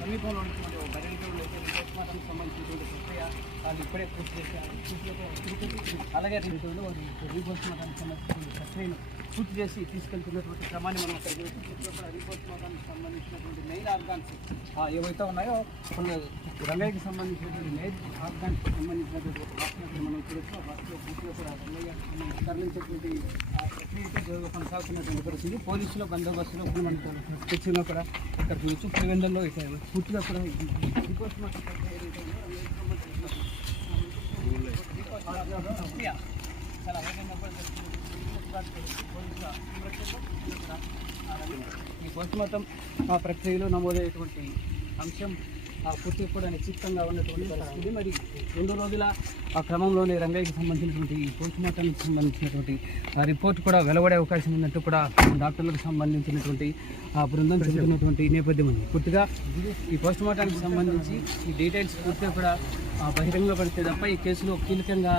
సమీపంలో ఉన్నటువంటి ఒక బరెంటూరులో అయితే పోస్ట్ మార్టంకి సంబంధించినటువంటి ప్రక్రియ వాళ్ళు ఇప్పుడే పూర్తి చేశారు. అలాగే రీపోస్ట్ మార్టానికి సంబంధించినటువంటి ప్రక్రియను పూర్తి చేసి తీసుకెళ్తున్నటువంటి క్రమాన్ని మనం అక్కడ రీపోస్ట్ మార్టానికి సంబంధించినటువంటి మెయిన్ ఆర్గాన్స్ ఏవైతే ఉన్నాయో కొన్ని రంగయ్యకి సంబంధించినటువంటి మెయిన్ ఆర్గాన్స్కి సంబంధించినటువంటి వాటిని మనం చూడొచ్చు. ఆ వాటిలో పూర్తిగా కూడా రంగయ్య తరలించేటువంటి ప్రక్రియ కొనసాగుతున్నటువంటి పరిస్థితి. పోలీసుల బందోబస్తులో ఇప్పుడు మనకు తెచ్చినా కూడా ఇక్కడ చూడొచ్చు. పులివెందుల్లో ఇక్కడ పూర్తిగా కూడా రీపోస్ట్ మార్టం ప్రక్రియ ఏదైతే ఉందో చాలా వేగంగా కూడా ఈ పోస్ట్ మార్టం ప్రక్రియలో నమోదయ్యేటువంటి అంశం పూర్తిగా కూడా నిశ్చితంగా ఉన్నటువంటి పరిస్థితి. మరి 2 రోజుల క్రమంలోనే రంగయ్యకి సంబంధించినటువంటి ఈ పోస్ట్ మార్టానికి సంబంధించినటువంటి రిపోర్ట్ కూడా వెలువడే అవకాశం ఉన్నట్టు కూడా డాక్టర్లకు సంబంధించినటువంటి బృందం చెబుతున్నటువంటి నేపథ్యం ఉంది. పూర్తిగా ఈ పోస్ట్ మార్టానికి సంబంధించి ఈ డీటెయిల్స్ పూర్తిగా కూడా బహిరంగపడితే తప్ప ఈ కేసులో కీలకంగా